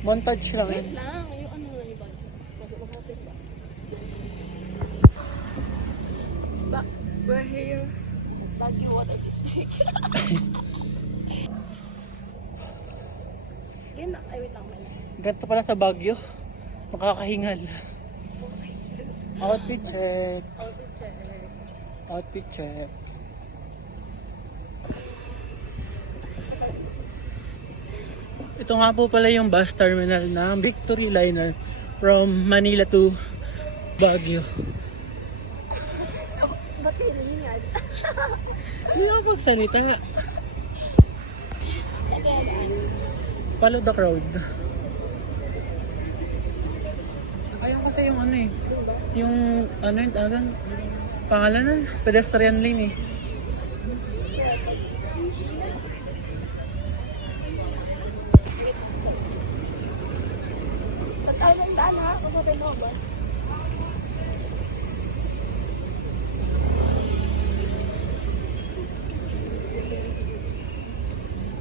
Montage lang Wait yan. lang, yung ano na yung bag. Mag-open ba? Ba, we're here. Baguio Water District. Yun na, ay wait lang. Ganito pala sa Baguio. Makakahingal. Outfit check. Outfit check. Outfit check. Ito nga po pala yung bus terminal ng Victory Liner from Manila to Baguio. Ba't kayo nahingal? Hindi ako magsalita. Follow the crowd. Ayun kasi yung ano eh. Yung ano yun, pangalan nun, pedestrian lane eh. Tatawag ng daan ha, pasatay mo ba?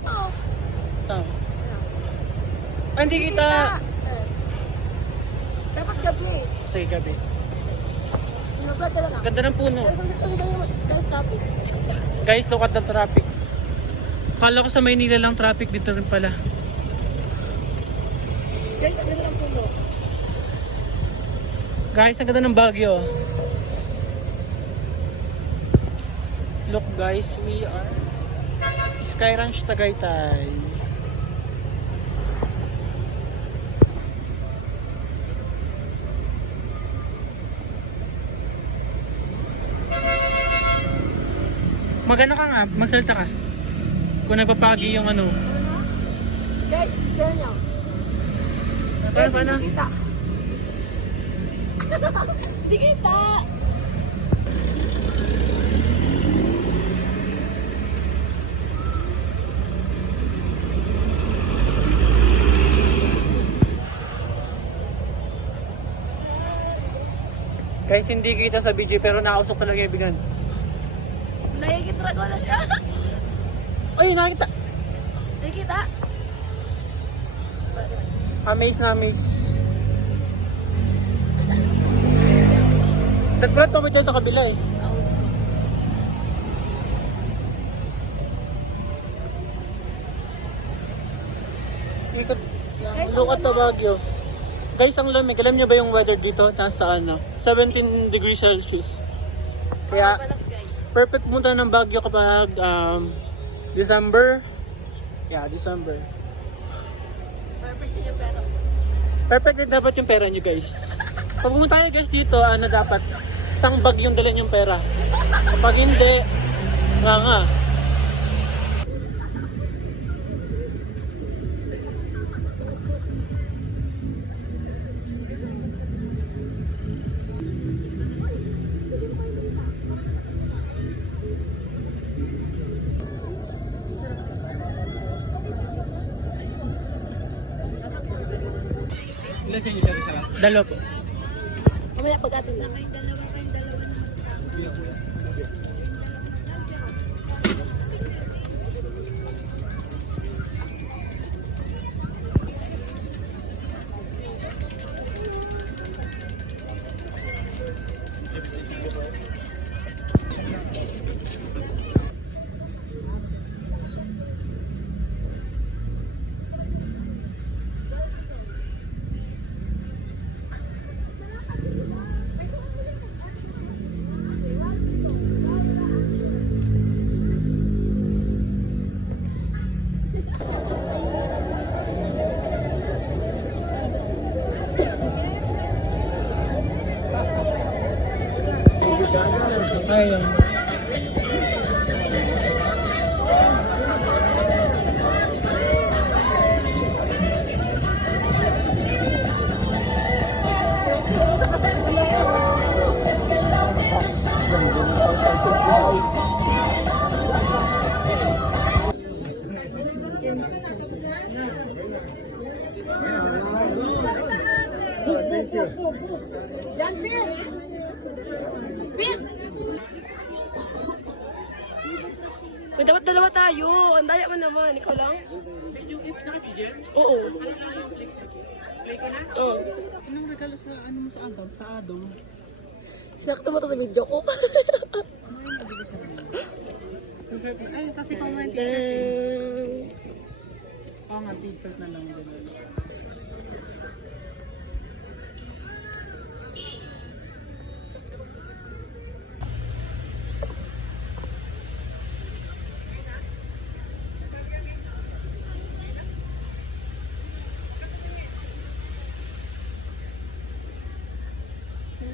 Oh. Tama. Ah, hindi kita. Dapat gabi. Sige, gabi. Sinublad ka lang ah. Ganda ng puno. Guys, topic. Guys, look at the traffic. Kala ko sa Maynila lang traffic, dito rin pala. Guys, ang ganda ng puno. Guys, ang ganda ng Baguio. Look guys, we are Sky Ranch Tagaytay. Magano ka nga, magsalita ka. Kung nagpapagi yung ano. Guys, share nyo. Paano, paano? Hindi kita. Hindi kita. Guys, hindi kita sa BG pero nakausok talaga yung bigan. Nakikitra ko na siya. Ay, nakita! Nakikita? Amaze na amaze. Nagprat pa ba dyan sa kabila eh? Ikot lang. Look at the Baguio. Guys, ang lamig. Alam niyo ba yung weather dito? Nasa ano? 17 degrees Celsius. Kaya, perfect punta ng Baguio kapag December. Yeah, December. Perfect yung pera. Perfect din dapat yung pera nyo guys. Pag pumunta kayo guys dito, ano dapat? Isang bag yung dalhin yung pera. Kapag hindi, nga. Ilan sa inyo siya isa lang? Dalawa po. Mamaya pag-atin na. Ayun. Jan, Pin! Pin! Uy, dapat dalawa tayo. Ang daya mo naman. Ikaw lang. Nakapigil? Oo. Play ko na? Oo. Anong regalo sa ano mo sa Adam? Sa Adam? Sinakto mo to sa video ko. Ay, kasi pang mga t-shirt. Then, Oo nga, t-shirt na lang din.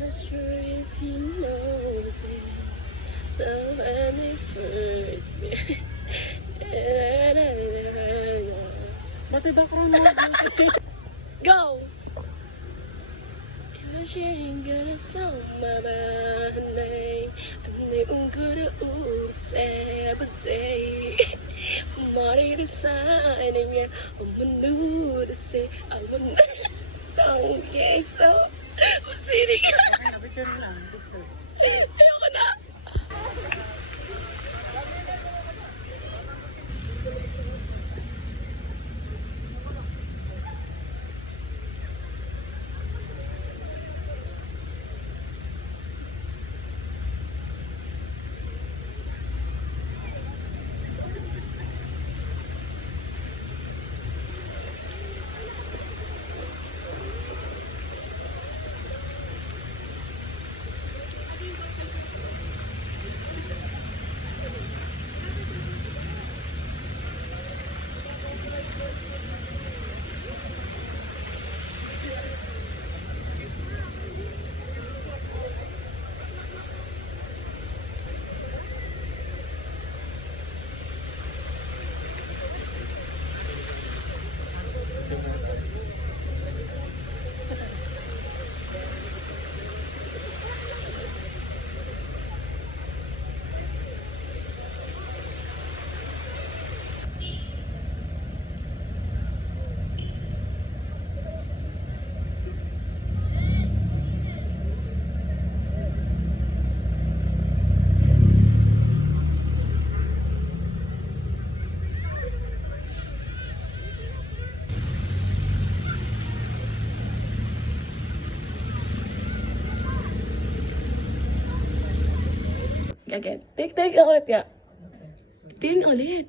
not sure if he knows it. So when we first met. Dati background mo. Go! Imagine gonna song mama 내 웅그러 웃에 day 머리를 쌓이면 없는 누르세 아무 난 계속 웃으니까 Picture lang, picture. ayoko na. Again. Take ulit ya. Tingin ulit.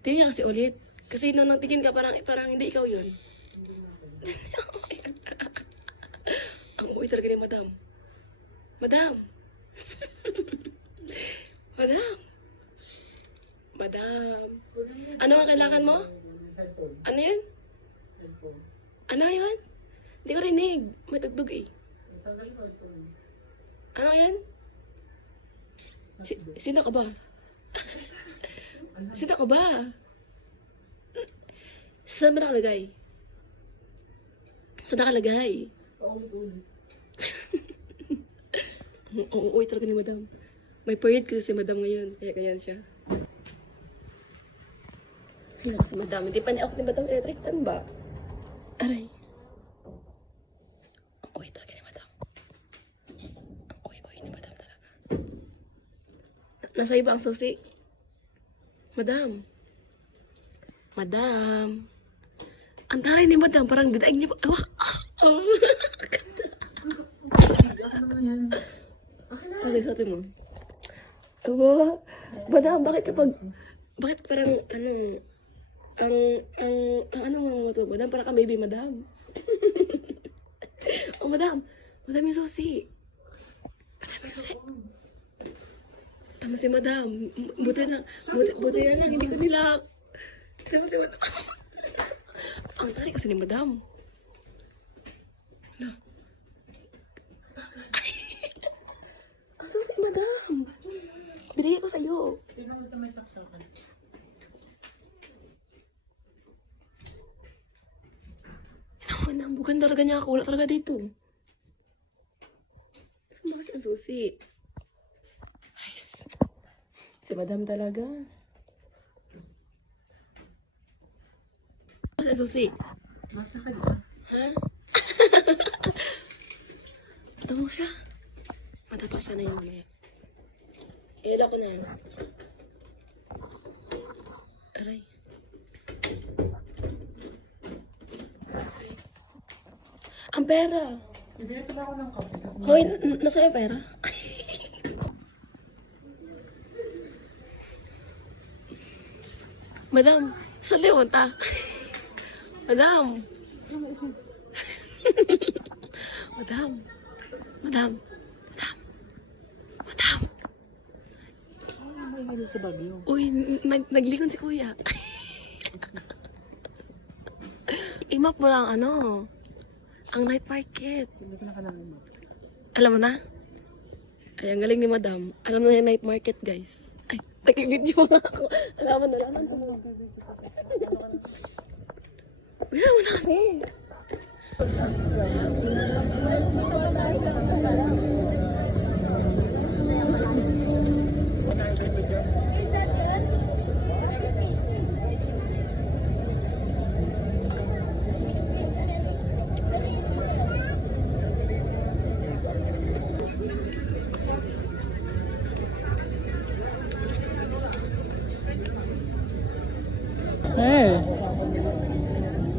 Tingin kasi ulit. Kasi nung nagtingin ka, parang hindi ikaw yun. Ang uwi talaga ni Madam. Madam! Madam! Madam! Ano ang kailangan mo? Ano yun? Ano yun? Hindi ko rinig. May tugtog eh. Ano yan? Sino ka ba? Sino ka ba? Saan ba nakalagay? Saan nakalagay? Oo, uwi talaga ni Madam. May period kasi si Madam ngayon. Kaya ganyan siya. Hindi kasi Madam. Hindi pa ni ako ni Madam Electric. Tan ba? Aray. Ang uwi talaga ni Madam. Ang uwi ni Madam talaga. Nasa iba ang susi. Madam. Madam. Ang taray ni Madam. Parang didaing niya. Okay, sa atin mo. Aba, Madam, bakit parang, ano mo to? Madam, parang ka baby, Madam. Oh, Madam yung susi. Madam yung susi. Tama si Madam. Buti na lang, hindi ko nilak. Tama si Madam. Ang tarik kasi ni Madam. No. Ang susi, Madam. Binigay ko sa'yo. Tingnan mo sa may saksakan. Madam, bukan talaga niya ako. Wala talaga dito. Saan ba kasi ang susi? Si Madam talaga. Masa susi? Masakit ba? Ha? Tama siya. Matapasa na yun mamaya. Ila ko na. Aray. Ang pera. Bibili pala ako ng kape. Hoy, nasa yung pera? Madam, sa leon ta. Madam. Madam. Madam. Madam. Madam. Ano may gano'n sa Baguio? Uy, naglikon si kuya. Imap mo lang ano, ang night market. Hindi ko na kailangan mo. Alam mo na? Ay, ang galing ni madam. Alam na yung night market, guys. Ay, nag-video nga ako. Alaman ko mo. Bisa mo na kasi. Eh.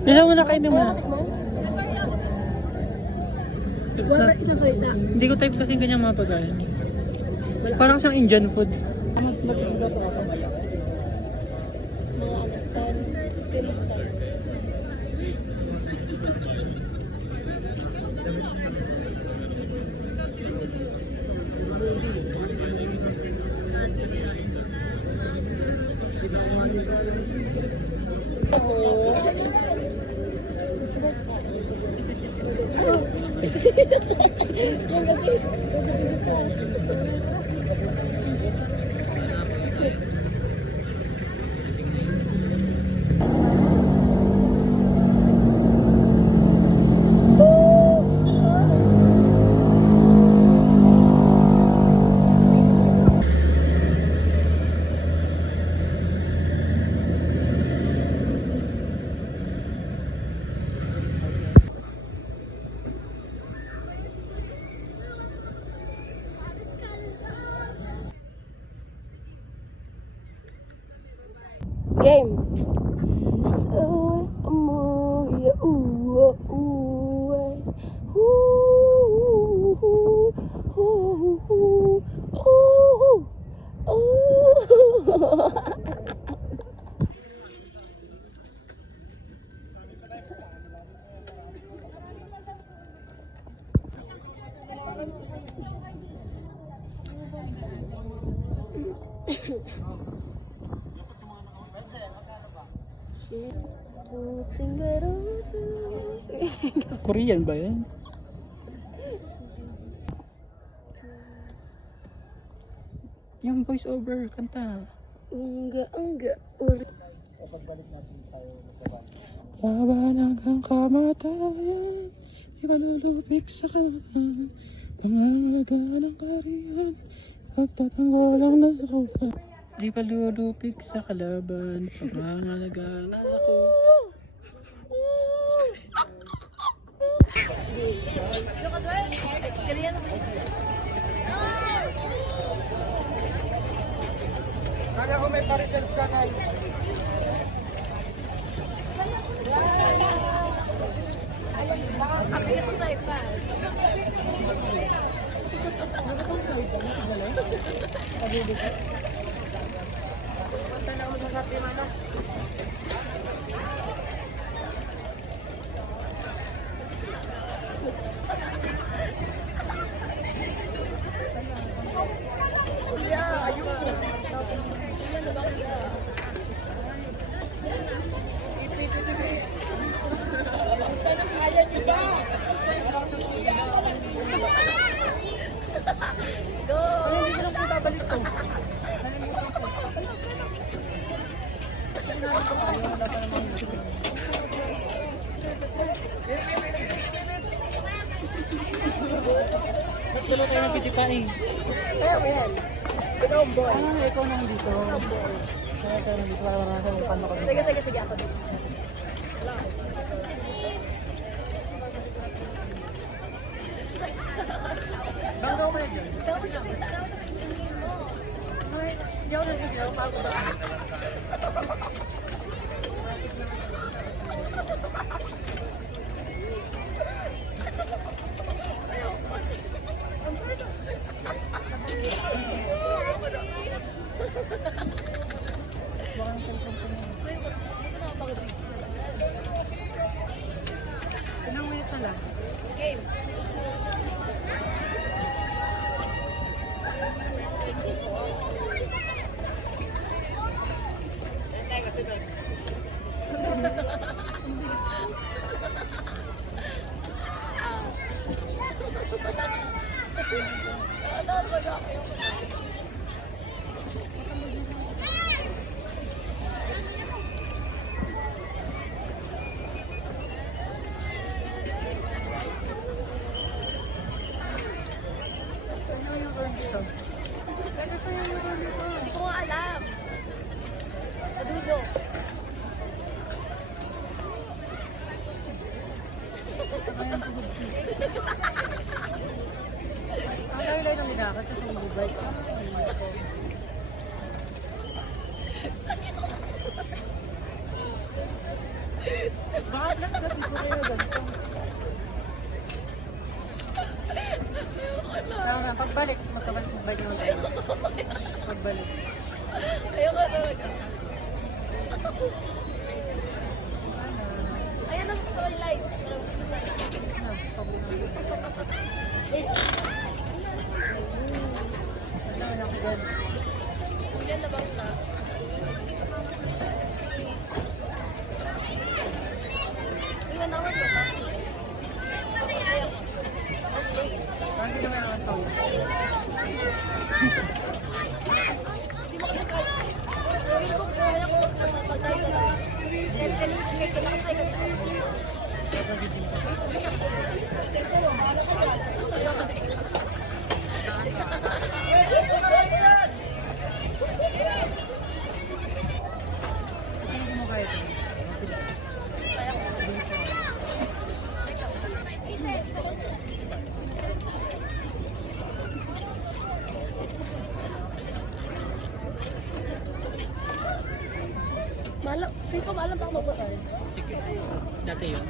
Bisa mo na kain naman. Wala isang salita. Hindi ko type kasi ganyan mga pagkain. Parang siyang Indian food. Mga atutan. Tinusan. Game. Korean ba yan? Yung voice over, kanta. Enggak. Laban hanggang kamatayan, di malulupik sa kanan. Pangangalaga ng kariyan, pagtatanggol lang na sa kupa. Di malulupik sa kalaban, pangangalaga na sa kupa. Kaya ko may pa-reserve ka na. Tulo tayo ng pitikain. Kaya mo yan. Tomboy. Ikaw nang dito. Kaya tayo nang dito para maranasan yung paano ko dito. Sige ako dito. Bago ko na dyan. Hindi ako nagsigil. Bago ba? Ilang minutes na lang? Game. Ano yung room dito? Pwede sa'yo yung room dito. Hindi ko nga alam. Nadudo. Ang layo-layo ng nilakad kasi yung bike. Baka lang kasi po kayo ganito. Tama, pagbalik, magkabalik naman tayo. Pagbalik. Ayoko talaga. Ayan ang sa light. Na, pagbalik naman. Ano ako dyan? Yan na bang na? Iwan ako ba? Hindi naman ang tao. Hindi mo kasi kaya. Hindi ko kaya ko patay ka lang. Kaya kailangan kayo Hindi mo kaya ito. Malam, hindi ko maalam pa ako magbutan. Dati yun.